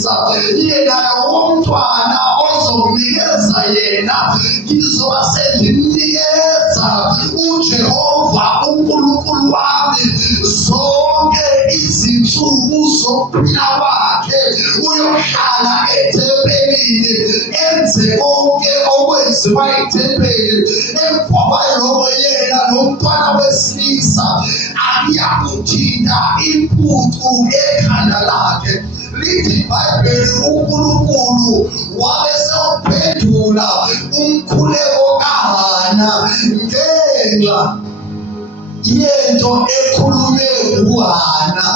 wesilisa, yena lowo mntwana ozomnikeza yena ngizoba sengimnikeza uJehova uNkulunkulu wami zonke izinsuku zokuphila kwakhe. Uyohlala ethempelini enze konke okwenziwa ethempelini. Emva kwalokho yena lomntwana wesilisa akuyakuthinta imputhu ekhanda lakhe. Lithi iBhayibheli uNkulunkulu wabe sewuphendula umkhuleko kaHana ngenxa yento ekhulunywe uHana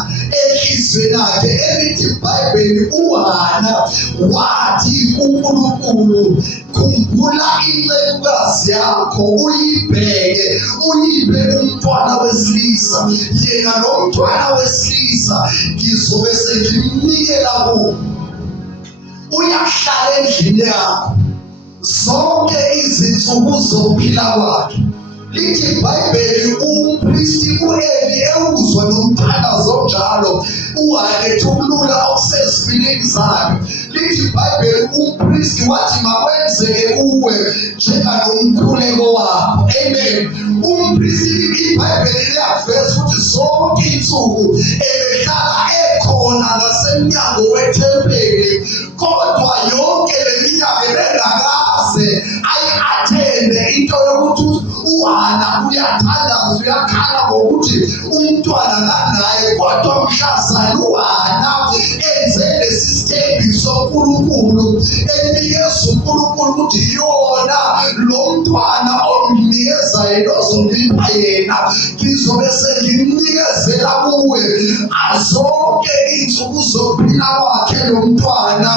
enhliziyweni yakhe. Elithi iBhayibheli uHana wathi kuNkulunkulu, khumbula incekukazi yakho uyibheke, uyiphe umntwana wesilisa. Yena lo mntwana wesilisa ngizobe sengimnikela kuwe. Uyahlala endlini yakho zonke izinsuku zokuphila kwakhe. Lithi iBhayibheli umpristi u-Eli ewuzwa nomthandazo onjalo uHana ethulula okusezibilini zakhe. Lithi iBhayibheli umpristi wathi makwenzeke kuwe njengalomkhuleko wakho. Amen. Umpristi iBhayibheli liyaveza ukuthi zonke insuku ebehlala ekhona ngasemnyango wethempeli, kodwa yonke le minyaka ebengakaze ayi-athende into yokuthi uHana uyathandaza, uyakhala ngokuthi umntwana kanaye. Kodwa mhlazana uHana enze lesi sithembiso kuNkulunkulu, enikeza uNkulunkulu ukuthi yona lo mntwana omnikeza yena ozongipha yena ngizobe sengimnikezela kuwe azonke insuku zokuphila kwakhe. Lo mntwana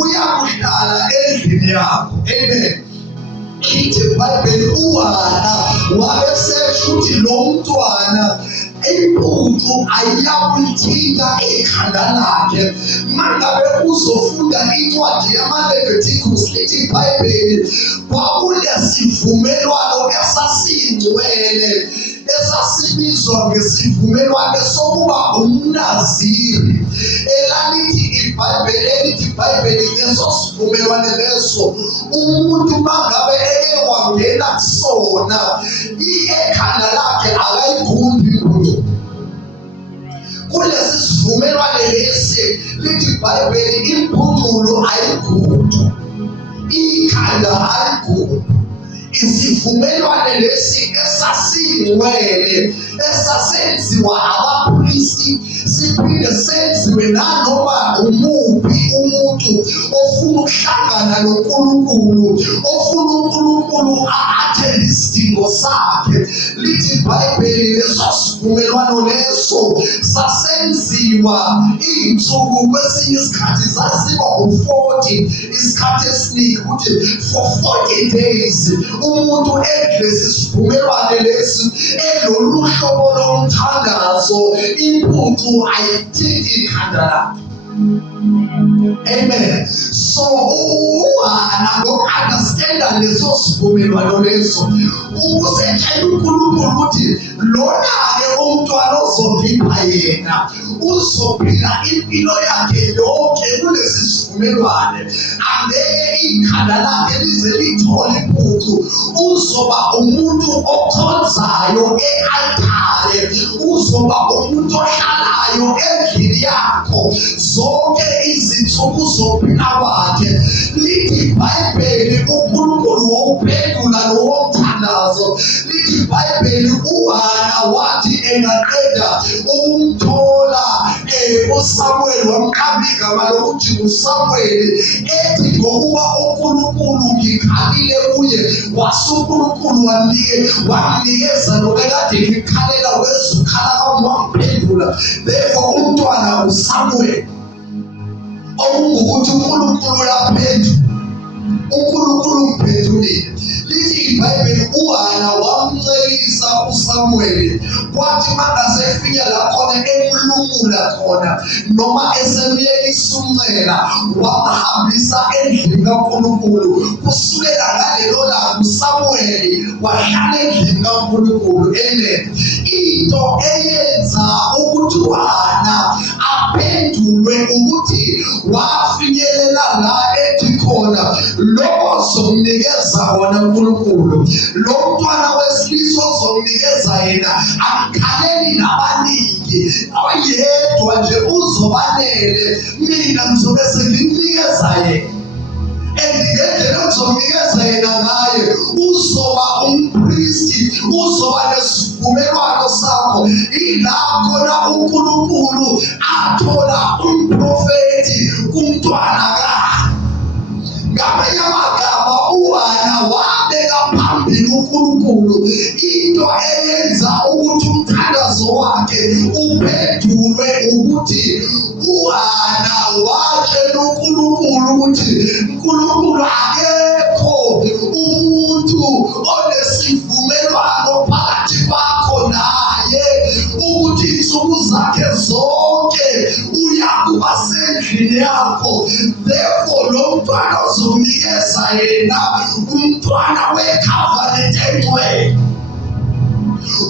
uyakuhlala endlini yakho. Amen. Lithi iBhayibheli uHana wabesesho ukuthi lo mntwana imputhu ayiyakulithinta ikhanda lakhe. Mangabe uzofunda incwadi yamaLeviticus, lithi iBhayibheli kwakulesivumelwano esasingcwele esasibizwa ngesivumelwano sokuba umNaziri. Elalithi iBhayibheli, elithi iBhayibheli leso sivumelwano leso umuntu mangabe eke wangena kusona ekhanda lakhe akayigundi imputhu. Kulesi sivumelwano lesi lithi iBhayibheli imputhulo ayigudu, ikhanda ayigudu. Isivumelwano lesi esasingcwele esasenziwa abapristi siphinde senziwe nanoma umuphi umuntu ofuna ukuhlangana noNkulunkulu, ofuna uNkulunkulu a-athende isidingo sakhe. Lithi iBhayibheli leso sivumelwano leso sasenziwa iy'nsuku, kwesinye isikhathi zasiba u-40, isikhathi esiningi ukuthi for 40 days umuntu edlule isivumelwano lesi elolu hlobo lomthandazo, imputhu ayithinti ikhanda lakhe. Amen. So uHana ngoku-understanda leso sivumelwano leso usetshela uNkulunkulu ukuthi lona-ke umntwana ozongipha yena uzophila impilo yakhe yonke kulesi sivumelwano. Angeke ikhanda lakhe lize lithole imputhu. Uzoba umuntu okhonzayo e-altare, uzoba umuntu ohlalayo endlini yakho zonke izinsuku zokuphila kwakhe. Lithi iBhayibheli uNkulunkulu wawuphendula lowo mthandazo. Lithi iBhayibheli uHana wathi engaqeda ukumthola uSamuel, wamqamba igama lokuthi uSamuel, ethi ngokuba uNkulunkulu ngikhalile kuye, wasuNkulunkulu wamnikeza lokade ngikhalela wezukhala kwami wamphendula. Therefore umntwana uSamuel, okungukuthi uNkulunkulu uyaphendula, uNkulunkulu umphendulile. Lithi iBhayibheli uHana wamncelisa uSamuel, kwathi mangasefika la khona emlumula khona noma esemlekisa umncela, wamhambisa endlini kaNkulunkulu. Kusukela ngalelo langa uSamuel wahlala endlini kaNkulunkulu. Amen. Into eyenza ukuthi uHana aphendule uphendulwe ukuthi wafinyelela la ethi khona lo ozomnikeza wona uNkulunkulu, lo mntwana wesilisa ozomnikeza yena akukhaleli nabaningi, oyedwa nje uzobanele, mina ngizobe sengimnikeza yena. Ngendlela ngizomnikeza yena ngaye uzoba umpristi, uzoba nesivumelwano sakho. Ila khona uNkulunkulu athola umprofeti kumntwana kahle. Ngamanye amagama uHana wabeka phambili uNkulunkulu into eyenza ukuthi umthandazo wakhe uphendulwe, ukuthi uHana watshela uNkulunkulu ukuthi uNkulunkulu akekho umuntu onesivumelwano phakathi kwakho naye ukuthi insuku zakhe zonke uyakuba sendlini yakho. Therefore lo mntwana ozomnikeza yena umntwana wecovenant engcwele.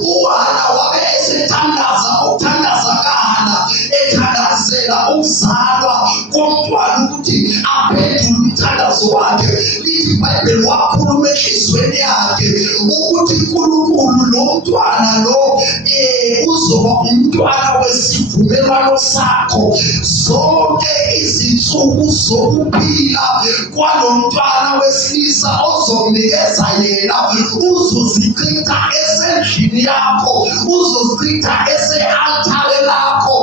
uHana wabe esethandaza ukuthandaza kaHana, ethandazela ukuzalwa komntwana ukuthi aphendule umthandazo wakhe. Lithi iBhayibheli wakhuluma enhliziyweni yakhe ukuthi uNkulunkulu lo mntwana lo uzoba umntwana wesivumelwano sakho. Zonke izinsuku zokuphila kwalo mntwana wesilisa ozomnikeza yena uzozichitha esendlini yakho, uzozichitha ese-altare lakho.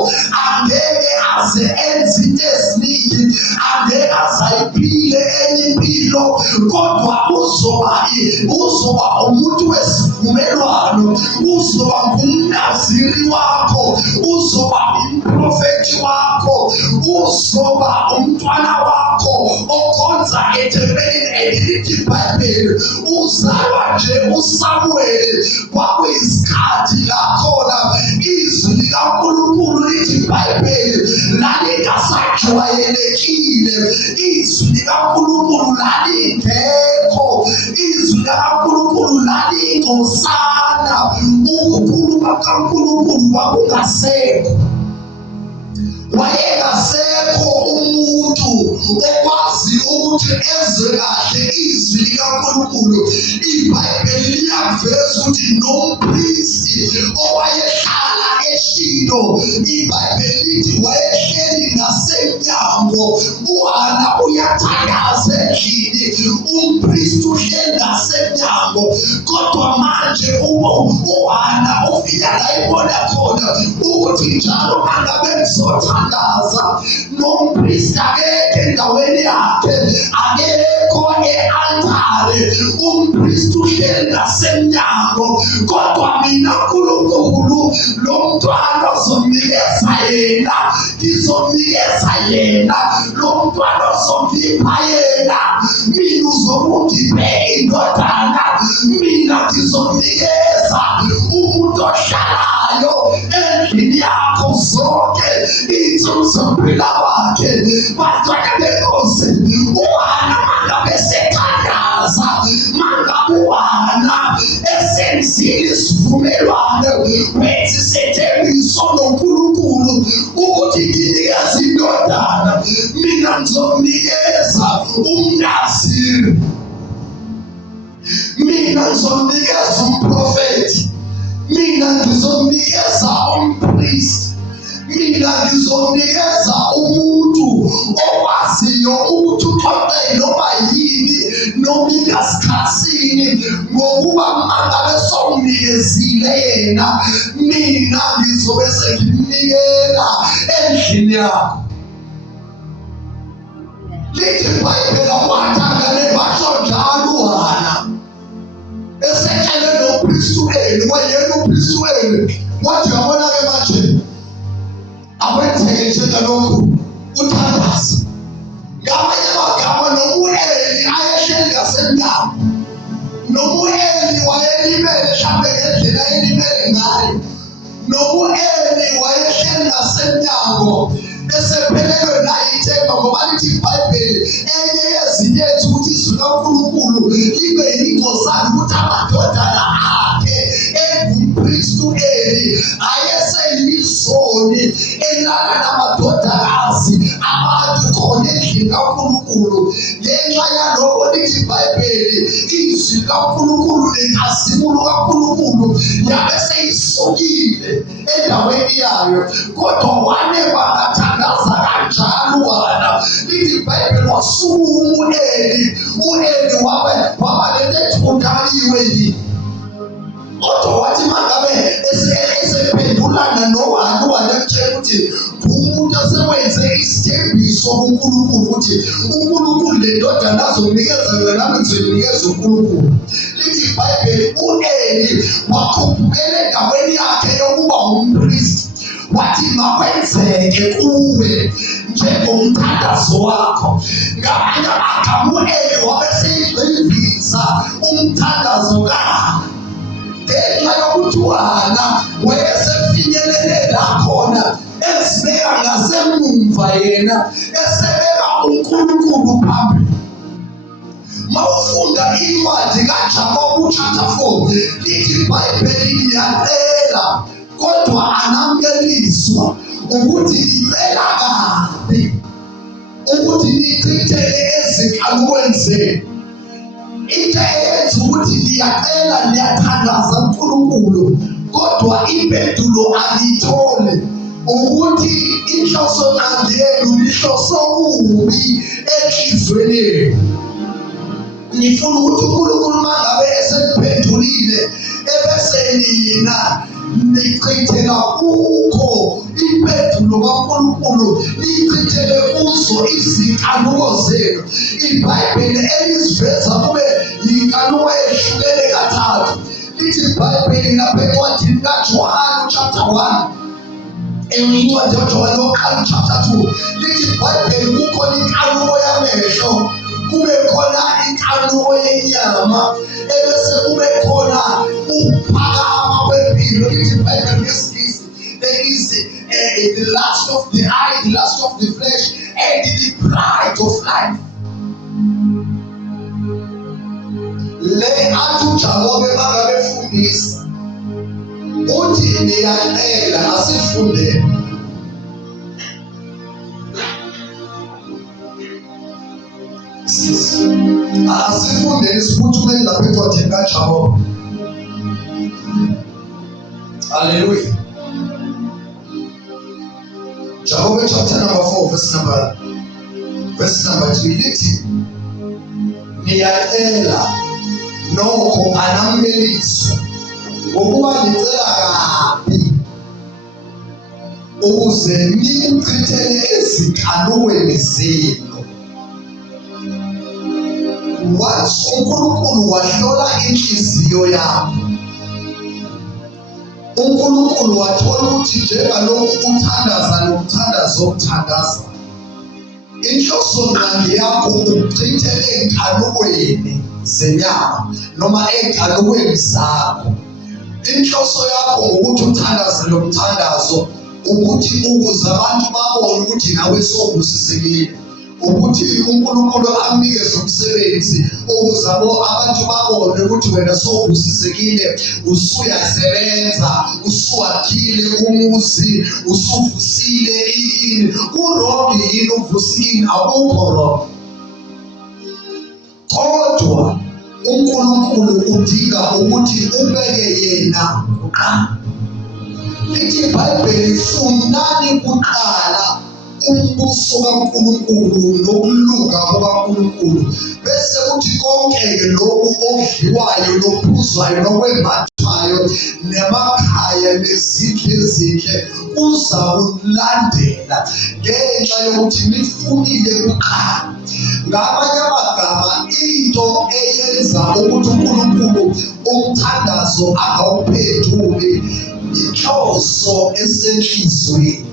Angeke aze enze into eziningi, angeke aze ayiphile enye impilo, kodwa uzoba umuntu wesivumelwano, uzoba ngumnaziri wakho, uzoba umprofeti wakho, uzoba umntwana wakho okhonza ethempelini. Elithi iBhayibheli uzalwa nje uSamuel, kwakuyisikhathi lakhona izwi likaNkulunkulu, lithi iBhayibheli, lalingasajwayelekile. Izwi likaNkulunkulu lalingekho, izwi likaNkulunkulu lalingosana, ukukhuluma kaNkulunkulu kwakungasekho. Wayengasekho umuntu okwazi ukuthi ezwe kahle izwi likaNkulunkulu. iBhayibheli liyaveza ukuthi nompristi owayehlala eShilo, iBhayibheli lithi wayehleli ngasemnyango. uHana uyathandaza endlini, umpristi uhleli ngasemnyango, kodwa manje uHana ufika la ibona khona ukuthi njalo mangabe ngizothandaza nompristi akekho endaweni yakhe, akekho e-altare, umpristi uhleli ngasemnyango, kodwa mina uNkulunkulu lo mntwana ozomnikeza yena, ngizomnikeza yena lo mntwana ozomvipha yena. Mina uzobe ungiphe indodana, mina ngizomnikeza umuntu ohlalayo endlini yakho zonke insuku zokuphila kwakhe. Bantwana benkosi, uHana mangabe sethandaza, mangabe uHana esenzile isivumelwano, wenza isethembiso noNkulunkulu ukuthi nginikeza indodana, mina ngizomnikeza umnaziri, mina ngizomnikeza umprofeti, mina ngizomnikeza umpristi, mina ngizomnikeza umuntu okwaziyo ukuthi uxoxe noma yini noma ingasikhathini, ngokuba mangabe songinikezile yena, mina ngizobe sengimnikela endlini yakho. Lithi iBhayibheli wathangane basho njalo uHana esetshele nompristi uEli, wayena umpristi uEli wathi uyabona-ke manje akwenzeke njengalokhu uthandaza. Ngamanye amagama nomuEli ayehleli ngasemnyango, nomuEli wayelimele mhlawumbe ngendlela elimele ngayo, nomuEli wayehleli ngasemnyango esephelelwe nayithemba, ngoba lithi iBhayibheli enye yezinto ethi ukuthi izwi likaNkulunkulu libe yingcosana, ukuthi amadodana akhe engumpristi uEli ayeseyizoni elala namadodakazi endlini kaNkulunkulu. Ngenxa yalokho lithi iBhayibheli izwi likaNkulunkulu lenkazimulo kaNkulunkulu yabe seyisukile endaweni yayo, kodwa wane bangathandaza kanjalo wona. Lithi iBhayibheli wasuka u-Eli wabalethethundaliwe yini. Kodwa wathi mangabe esephendulana noWani emtshela ukuthi umuntu asewenze isithembiso kuNkulunkulu ukuthi uNkulunkulu le ndodana azomnikeza yona nami ngizoyinikeza uNkulunkulu. Lithi iBhayibheli u-Eli wakhuphukela endaweni yakhe yokuba umpristi, wathi makwenzeke kuwe njengomthandazo wakho. Ngamanye amagama u-Eli wabeseyigxivisa umthandazo wakhe. Ngenxa yokuthi uHana wayesefinyelele la khona esibeka ngasemumva yena esebeka uNkulunkulu phambili. Mawufunda incwadi kaJakobe chapter 4 lithi iBhayibheli liyacela kodwa anamukeliswa ukuthi licela kabi ukuthi lichithele ezinkalukweni zenu. Into eyenza ukuthi liyacela liyathandaza uNkulunkulu kodwa impendulo alithole ukuthi inhloso yenu lihloso kubi enhlizweni yenu. Ngifuna ukuthi uNkulunkulu mangabe eseliphendulile ebese nina nichithela kukho impendulo kaNkulunkulu, nichithele kuzo izinkanuko zenu. iBhayibheli eliziveza kube yinkanuko ehlukene kathathu. Lithi iBhayibheli lapha encwadini kaJohane chapter 1, incwadi kaJohane yokuqala chapter 2, lithi iBhayibheli kukhona inkanuko yamehlo, kube khona inkanuko yenyama, ebese kube khona ukuphakama kwempilo. Lithi iBhayibheli ngesingisi there is the lust of the eye, the lust of the flesh, and the pride of life. Le athi uJakobe bangabefundisa uthi niyacela asifundele. Asifundele isiphuthume lapha encwadini kaJakobe. Hallelujah. Jakobe chapter number 4 verse number 3 lithi niyacela nokho anamukeliswa ngokuba nicela kabi ukuze nichithele ezinkalukweni zenu. Wathi uNkulunkulu wahlola inhliziyo yakho. uNkulunkulu wathola ukuthi njengalokhu uthandaza nomthandazo omthandaza, inhloso ngqangi yakho ukuchithele enkalukweni zenyama noma enkalukweni zakho. Inhloso yakho ukuthi uthandaze nomthandazo ukuthi ukuze abantu babone ukuthi nawe sobusisekile, ukuthi uNkulunkulu amnikeze umsebenzi ukuze abantu babone ukuthi wena sobusisekile, usuyasebenza, usuwakhile umuzi, usuvusile ini. Kuronke yini uvusile, akukho wrong. Kodwa uNkulunkulu udinga ukuthi ubeke yena kuqala. Lithi iBhayibheli funani kuqala umbuso kaNkulunkulu nokulunga kukaNkulunkulu, bese kuthi konke lokhu okudliwayo nokuphuzwayo nokwembathwayo nemakhaya nezindlu ezinhle kuzakulandela, ngenxa yokuthi nifunile kuqala. Ngamanye amagama into eyenza ukuthi uNkulunkulu umthandazo angawuphenduli inhloso esenhlizweni.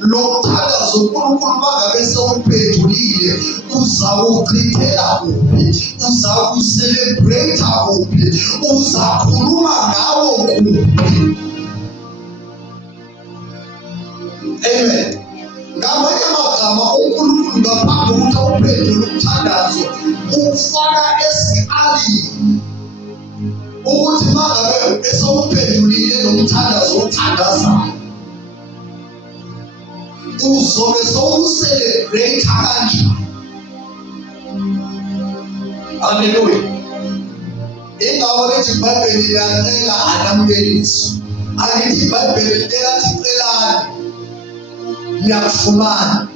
Lo mthandazo uNkulunkulu mangabe sewuphendulile uzawuchithela kuphi, uzawucelebrate kuphi, uzakhuluma ngawo kuphi. Amen. Ngamanye amagama uNkulunkulu ngaphambi kokuthi awuphendule umthandazo ufaka esikalini ukuthi mangabe esewuphendulile lo mthandazo othandazayo uzobe sowusele Haleluya. Ingakho lithi iBhayibheli liyacela anamukeliswa. Alithi iBhayibheli lithi celani niyakufumana,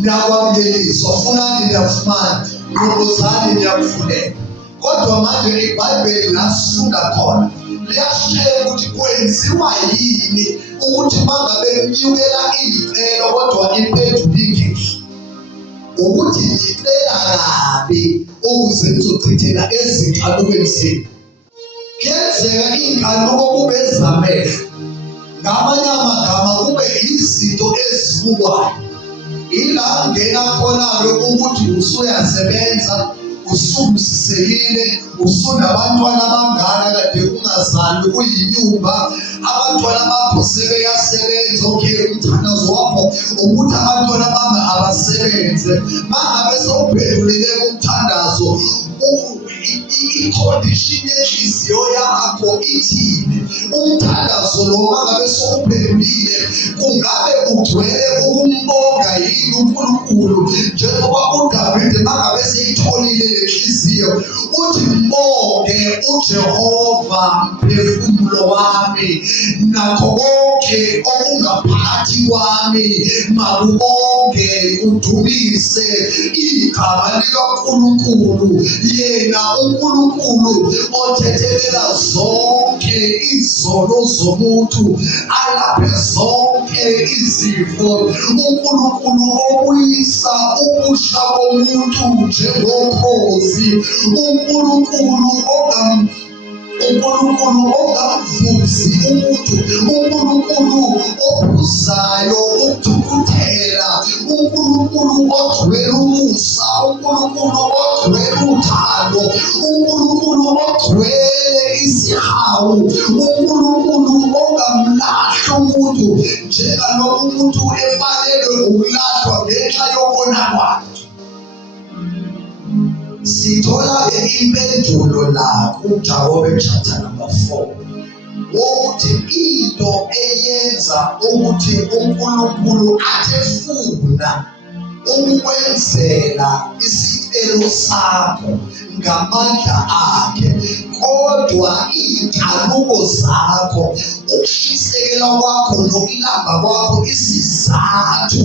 niyakwamukeliswa, funani niyafumana, nqobozani niyakufuneka. Kodwa manje iBhayibheli lasifunda khona liyasitshela ukuthi kwenziwa yini ukuthi mangabe mnyukela iy'celo kodwa impendulo ingekho. Ukuthi ngicela kabi ukuze nizochithela ezinkalukweni zenu. Kuyenzeka iy'nkaluko kube ezamehlo, ngamanye amagama kube izinto ezibukwayo. Ila ngena khona-ke ukuthi usuyasebenza, usubusisekile, usunabantwana abangaka kade ungazali kuyinyumba, abantwana bakho sebeyasebenza. Okay, umthandazo wakho ukuthi abantwana bami abasebenze. Mangabe sewuphendulile kumthandazo, i-condition yenhliziyo yakho ithini? Umthandazo lo mangabe sewuphendulile, kungabe ugcwele ukumbonga yini uNkulunkulu? Njengoba uDavide mangabe seyitholile lenhliziyo uthi mbonge uJehova mphefumulo wami, nakho konke okungaphakathi kwami makubonge kudumise igama likaNkulunkulu. Yena uNkulunkulu othethelela zonke izono zomuntu, alaphe zonke izifo, uNkulunkulu obuyisa ukusha komuntu njengokhozi, uNkulunkulu ongamvuzi umuntu, uNkulunkulu ophuzayo ukuthukuthela, uNkulunkulu ogcwele umusa, uNkulunkulu ogcwele uthando, uNkulunkulu ogcwele isihawu, uNkulunkulu ongamlahli umuntu njengalokhu umuntu efanelwe ukulahlwa ngenxa yokona kwakhe. Sithola impendulo la kuJakobe chapter number 4 wokuthi into eyenza ukuthi uNkulunkulu athefuna ukukwenzela isicelo sakho ngamandla akhe, kodwa iy'nkanuko zakho, ukushisekela kwakho nokulamba kwakho, isizathu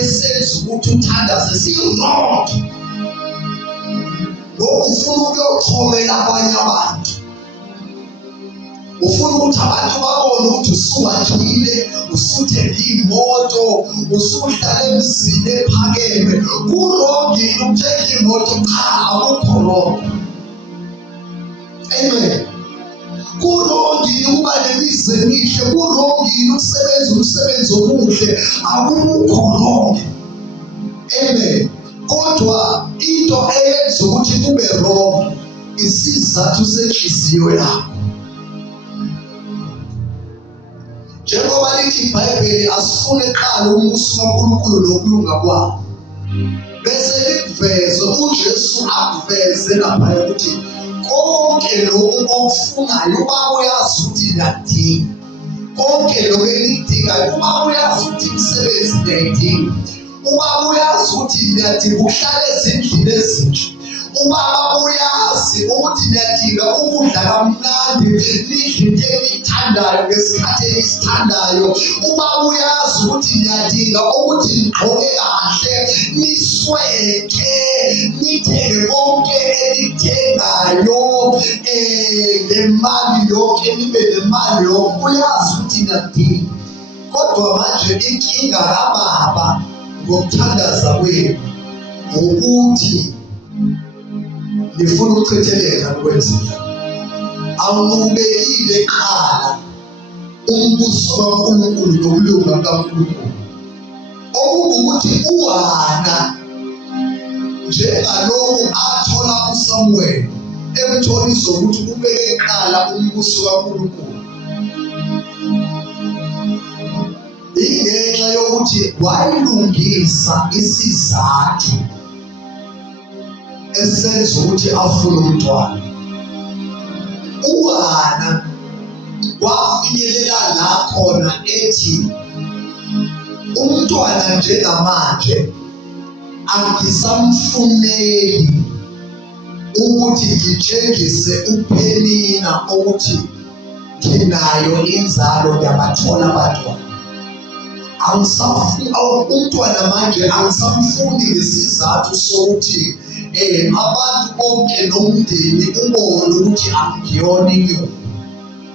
esenza ukuthi uthandaze siyonke. Ngoba ufuna ukuyoxhomela abanye abantu, ufuna ukuthi abantu babone ukuthi usuwajile, usuthenge imoto, usuhlala emzini ephakeme. Kurongile ukuthenga imoto? Cha, akukho wrong. Amen. Kurongile ukuba nemizi emihle, kurongile ukusebenza umsebenzi omuhle, akukho wrong. Amen. Kodwa into eyenza ukuthi kube wrong isizathu senhliziyo yakho. Njengoba lithi iBhayibheli asifune kuqala umusa kaNkulunkulu nokulunga kwawo, bese likuveze uJesu akuveze lapha ukuthi konke lokhu okufunayo uma uyazi ukuthi ngiyadinga, konke lokhu engidingayo uma uyazi ukuthi imisebenzi ngiyayidinga, uma uyazi ukuthi ngiyadinga ukuhlala ezindlini ezinhle, uma uyazi ukuthi ngiyadinga ukudla kamnandi, nidle into eniyithandayo ngesikhathi eniyisithandayo, uma uyazi ukuthi ngiyadinga ukuthi nigqoke kahle, nisweke, nithenge konke enithengayo ngemali yonke, nibe nemali yonke, uyazi ukuthi ngiyadinga. Kodwa manje inkinga kababa ngokuthandaza kwenu ukuthi nifuna ukuchitheleka nokwenzeka. Awunubekile qala umbuso kaNkulunkulu nokulunga kaNkulunkulu, okungukuthi uHana njengalokhu athola uSamuel emtholisa ukuthi ubeke qala umbuso kaNkulunkulu, ingenxa yokuthi wayilungisa isizathu esenza ukuthi afune umntwana. uHana wafinyelela la khona ethi umntwana njengamanje angisamfuneki, ukuthi ngitshengise uPenina ukuthi nginayo inzalo yabathola abantwana. Umntwana manje angisamfuni ngesizathu sokuthi abantu bonke nomndeni ubone ukuthi angiyona inyoni,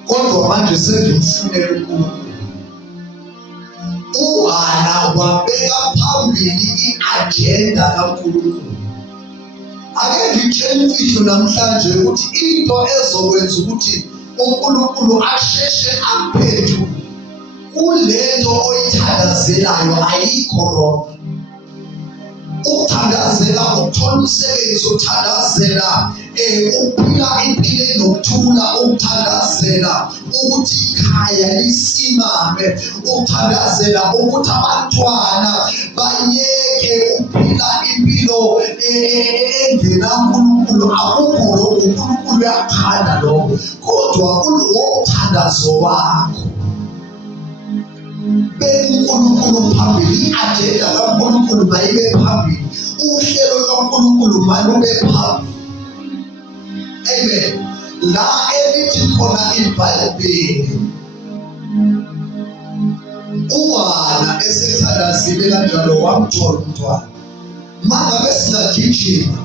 kodwa manje sengimfunela uNkulunkulu. uHana wabeka phambili i-agenda kaNkulunkulu. Ake ngitshele imfihlo namhlanje ukuthi into ezokwenza ukuthi uNkulunkulu asheshe aphendule kulento oyithandazelayo ayikho wrong. Ukuthandazela ukuthola umsebenzi, ukuthandazela ukuphila impilo enokuthula, ukuthandazela ukuthi ikhaya lisimame, ukuthandazela ukuthi abantwana bayeke ukuphila impilo engenaNkulunkulu. Akukho lokho, uNkulunkulu uyakuthanda lokho, kodwa kulowomthandazo wakho. uNkulunkulu phambili, i-agenda kaNkulunkulu mayibe phambili, uhlelo kaNkulunkulu malube phambili. Amen. La elithi khona eBhayibhelini uHana esethandazile kanjalo wamthola umntwana. Mangabe singagijima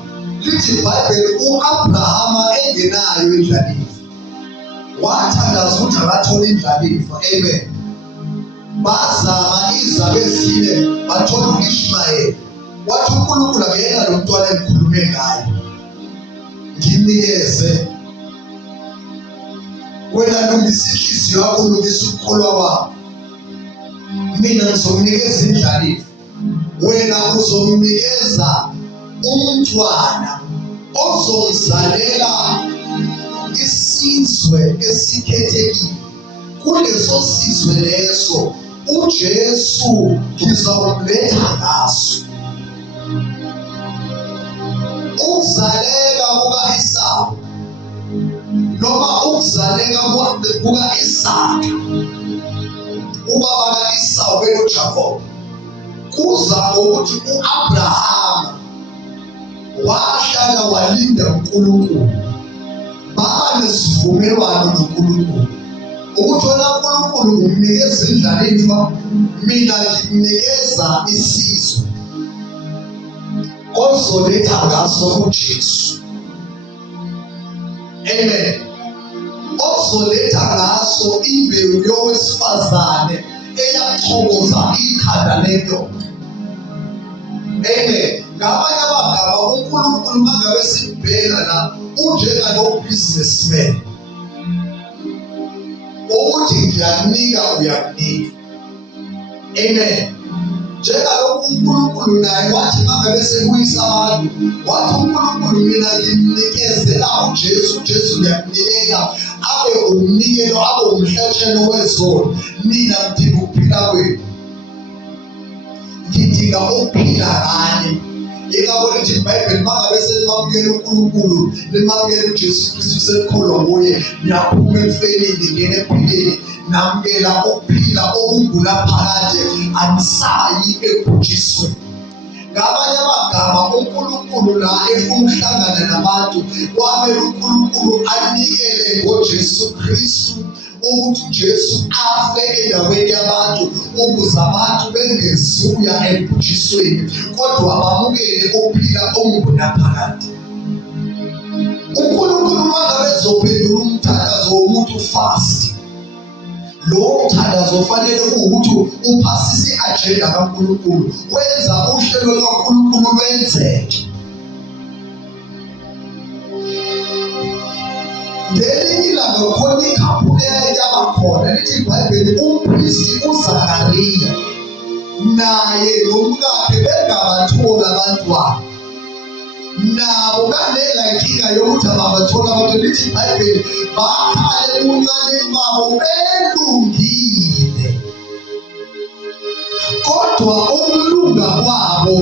lithi iBhayibheli u-Abrahama engenayo indlalifa wathandaza ukuthi akathola indlalifa. Amen. Bazama izabe ezine bathola u-Ishmayeli. Wathi uNkulunkulu akuyena lo mntwana engikhulume ngayo, ngimnikeze. Wena lungisa inhliziyo yakho, lungisa ukukholwa kwakho. Mina ngizomnikeza indlalifa, wena uzomnikeza umntwana ozomzalela isizwe esikhethekile. Kuleso sizwe leso uJesu ngizomletha ngaso. Ukuzaleka kuka-Esawu noma ukuzaleka kuka-Isaka, ubaba ka-Esawu benoJakobe, kuza ngokuthi u-Abrahama wahlala walinda uNkulunkulu, baba nesivumelwano noNkulunkulu ukuthi wena uNkulunkulu ngimnikeza indlalifa, mina ngimnikeza isizwe ozoletha ngaso uJesu. Amen. Ozoletha ngaso imbewu yowesifazane eyathokoza ikhanda lendoda. Amen. Ngamanye amagama uNkulunkulu mangabe simbheka la unjengalo businessman, ukuthi ngiyakunika uyakunika. Amen. Njengalokhu uNkulunkulu naye wathi mangabe sebuyisa abantu, wathi uNkulunkulu mina ngimnikezela uJesu, uJesu ngiyakunikeza abe umnikelo, abe umhlatshelo wezono. Mina ngidinga ukuphila kwenu, ngidinga ukuphila ngani. Ingakho lithi iBhayibheli mangabe selimamukela uNkulunkulu, limamukela uJesu Kristu, selikholwa kuye, niyaphuma ekufeni ningena ekuphileni, namukela ukuphila okungulaphakade, anisayi ekubhujisweni. Ngamanye amagama uNkulunkulu la efuna ukuhlangana nabantu, kwamele uNkulunkulu anikele ngoJesu Kristu, ukuthi uJesu afe endaweni yabantu ukuze abantu bengezuya ekubhujisweni, kodwa bamukele ukuphila okungunaphakade. uNkulunkulu mangabe ezophendula umthandazo womuntu fast, lo mthandazo fanele ukuthi uphasise i-agenda kaNkulunkulu, wenza uhlelo kaNkulunkulu lwenzeke. Ngelinye ilanga khona ikhaphu eyabakhona, lithi iBhayibheli umpristi uZakariya naye nomkakhe bengabatholi abantwana, nabo kanela inkinga yokuthi ababathola abantwana. Lithi iBhayibheli bakhala ebuncaneni babo belungile, kodwa ukulunga kwabo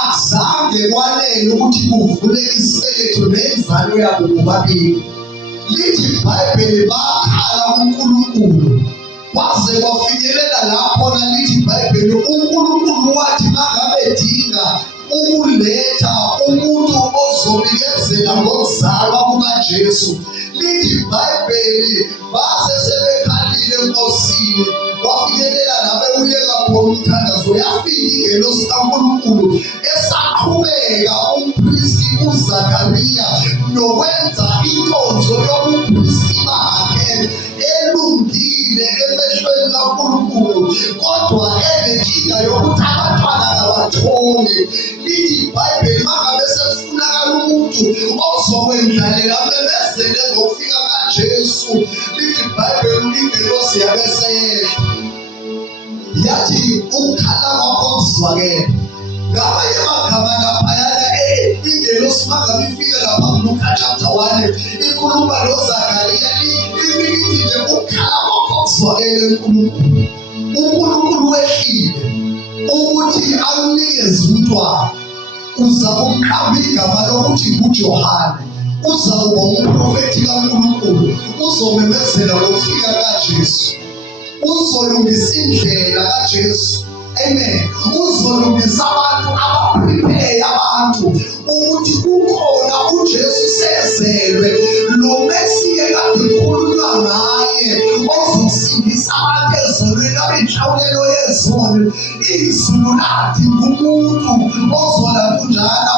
akuzange kwanele ukuthi kuvule isibeletho nenzalo yabo bobabili. Lithi iBhayibheli bakhala uNkulunkulu kwaze kwafinyelela lapho, lithi iBhayibheli uNkulunkulu wathi mangabe edinga ukuletha umuntu ozomnikeza bamemezela ngokuzalwa kukaJesu. Lithi iBhayibheli base sebekhalile enkosini, wafikelela nabewuyeka khona umthandazo, yafika ingelosi kaNkulunkulu esaqhubeka umpristi uZakhariya nokwenza inkonzo yobupristi bakhe elungile emehlweni kaNkulunkulu, kodwa enenkinga yokuthi abantwana kabatholi. Lithi iBhayibheli mangabe sekufunakala umuntu ozokwendlalela memezele ngokufika kaJesu. Lithi iBhayibheli ingelosi yabeseyehla, yathi ukukhala kwakho kuzwakele. Ngamanye amagama laphayana ingelosi mangabe ifika lapha kuLuka chapter 1 ikhuluma noZakhariya, ithi nje ukukhala kwakho kuzwakele kuNkulunkulu. uNkulunkulu wehlile ukuthi akunikeze umntwana, uza kumqamba igama lokuthi nguJohane, uza kuba umprofethi kaNkulunkulu, uzomemezela ngokufika kaJesu, uzolungisa indlela kaJesu. Amen. Uzolungisa abantu, abaprepare abantu ukuthi kukhona uJesu sezelwe, lo Mesiya kade kukhulunywa ngaye, ozosindisa abantu ezonweni, abinhlawulelo yezono. Izulu lathi ngumuntu ozolandunjana,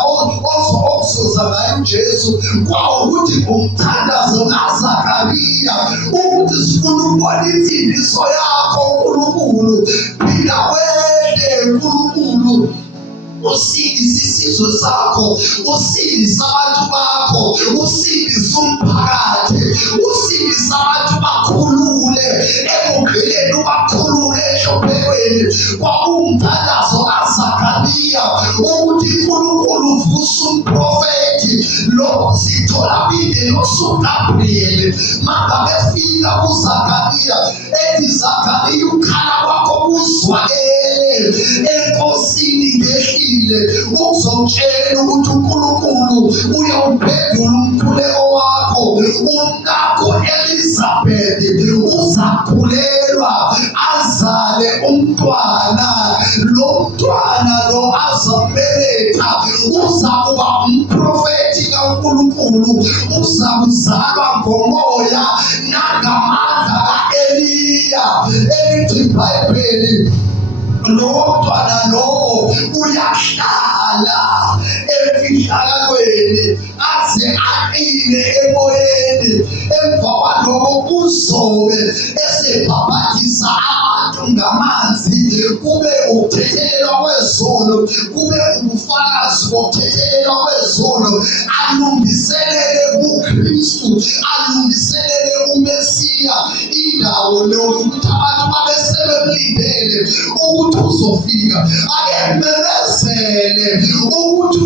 ozoza ngaye uJesu, kwawukuthi ngumthandazo kaZakhariya ukuthi sifuna ukubona insindiso yakho uNkulunkulu. Phila uNkulunkulu usindise isizwe sakho, usindise abantu bakho, usindise umphakathi, usindise abantu bakhulule ekugqileni, ubakhulule ehlophekweni. Kwakuwumthandazo kaZakhariya ukuthi uNkulunkulu uvuse umprofethi. Lokho sithola kwingelosi uGabriyeli mangabe efika kuZakhariya, ethi Zakhariya ukukhala kwakho kuzwakele enkosini ngehlile, ukuzomtshela ukuthi uNkulunkulu uyawuphendula umkhuleko wakho. Umkakho Elizabeth uzakhulelwa azale umntwana, lo mntwana lo azambeletha uzakuba umprofethi kaNkulunkulu, uzakuzalwa ngomoya nangamandla kaEliya. Elithi iBhayibheli lowo mntwana lowo uyahlala emfihlakalweni aze aqine emoyeni. Emva kwalokho uzobe esebhabhatisa abantu ngamanzi, kube ukuthethelelwa kwezono, kube ubufakazi bokuthethelelwa kwezono, alungiselele uKristu, alungiselele uMesiya indawo lokuthi abantu babe sebemlindele ukuthi uzofika. Ake memezele ukuthi